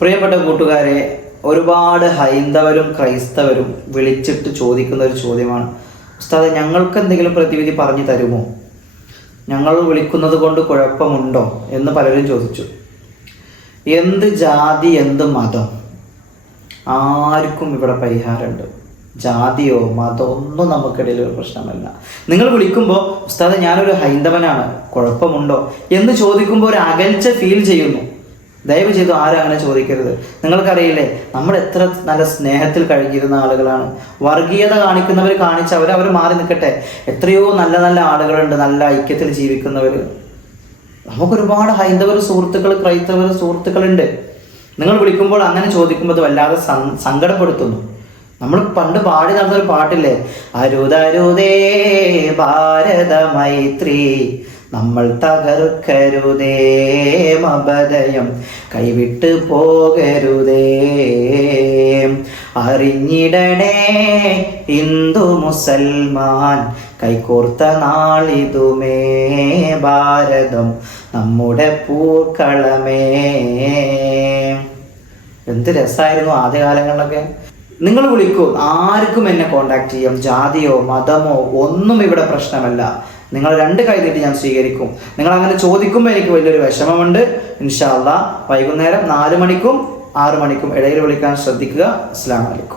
പ്രിയപ്പെട്ട കൂട്ടുകാരെ ഒരുപാട് ഹൈന്ദവരും ക്രൈസ്തവരും വിളിച്ചിട്ട് ചോദിക്കുന്ന ഒരു ചോദ്യമാണ്. ഉസ്താദ് ഞങ്ങൾക്ക് എന്തെങ്കിലും പ്രതിവിധി പറഞ്ഞു തരുമോ? ഞങ്ങൾ വിളിക്കുന്നത് കൊണ്ട് കുഴപ്പമുണ്ടോ എന്ന് പലരും ചോദിച്ചു. എന്ത് ജാതി എന്ത് മതം? ആർക്കും ഇവിടെ പരിഹാരമുണ്ട്. ജാതിയോ മതമോ ഒന്നും നമുക്കിടയിൽ ഒരു പ്രശ്നമല്ല. നിങ്ങൾ വിളിക്കുമ്പോൾ ഉസ്താദ് ഞാനൊരു ഹൈന്ദവനാണ് കുഴപ്പമുണ്ടോ എന്ന് ചോദിക്കുമ്പോൾ ഒരു അകൽച്ച ഫീൽ ചെയ്യുന്നു. ദയവ് ചെയ്തു ആരും അങ്ങനെ ചോദിക്കരുത്. നിങ്ങൾക്കറിയില്ലേ നമ്മൾ എത്ര നല്ല സ്നേഹത്തിൽ കഴിഞ്ഞിരുന്ന ആളുകളാണ്. വർഗീയത കാണിക്കുന്നവർ കാണിച്ച അവർ അവർ മാറി നിൽക്കട്ടെ. എത്രയോ നല്ല നല്ല ആളുകളുണ്ട് നല്ല ഐക്യത്തിൽ ജീവിക്കുന്നവർ നമുക്കൊരുപാട് ഹൈന്ദവർ സുഹൃത്തുക്കൾ ക്രൈസ്തവർ സുഹൃത്തുക്കളുണ്ട്. നിങ്ങൾ വിളിക്കുമ്പോൾ അങ്ങനെ ചോദിക്കുമ്പോൾ അത് വല്ലാതെ സങ്കടപ്പെടുത്തുന്നു. നമ്മൾ പണ്ട് പാടി നടന്നൊരു പാട്ടില്ലേ? അരുതരുതേ ഭാരത മൈത്രി നമ്മൾ തകർക്കരുതേ മബദയം കൈവിട്ട് പോകരുതേ. അറിഞ്ഞിടണേ ഹിന്ദു മുസൽമാൻ കൈകോർത്ത നാളിതുമേ ഭാരതം നമ്മുടെ പൂക്കളമേ. എന്ത് രസമായിരുന്നു ആദ്യകാലങ്ങളിലൊക്കെ. നിങ്ങൾ വിളിക്കൂ ആർക്കും എന്നെ കോണ്ടാക്ട് ചെയ്യാം. ജാതിയോ മതമോ ഒന്നും ഇവിടെ പ്രശ്നമല്ല. നിങ്ങൾ രണ്ട് കൈ നീട്ടി ഞാൻ സ്വീകരിക്കും. നിങ്ങൾ അങ്ങനെ ചോദിക്കുമ്പോൾ എനിക്ക് വലിയൊരു വിഷമമുണ്ട്. ഇൻഷാല്ല വൈകുന്നേരം നാല് മണിക്കും ആറ് മണിക്കും ഇടയിൽ വിളിക്കാൻ ശ്രദ്ധിക്കുക. അസ്സാം വലൈക്കും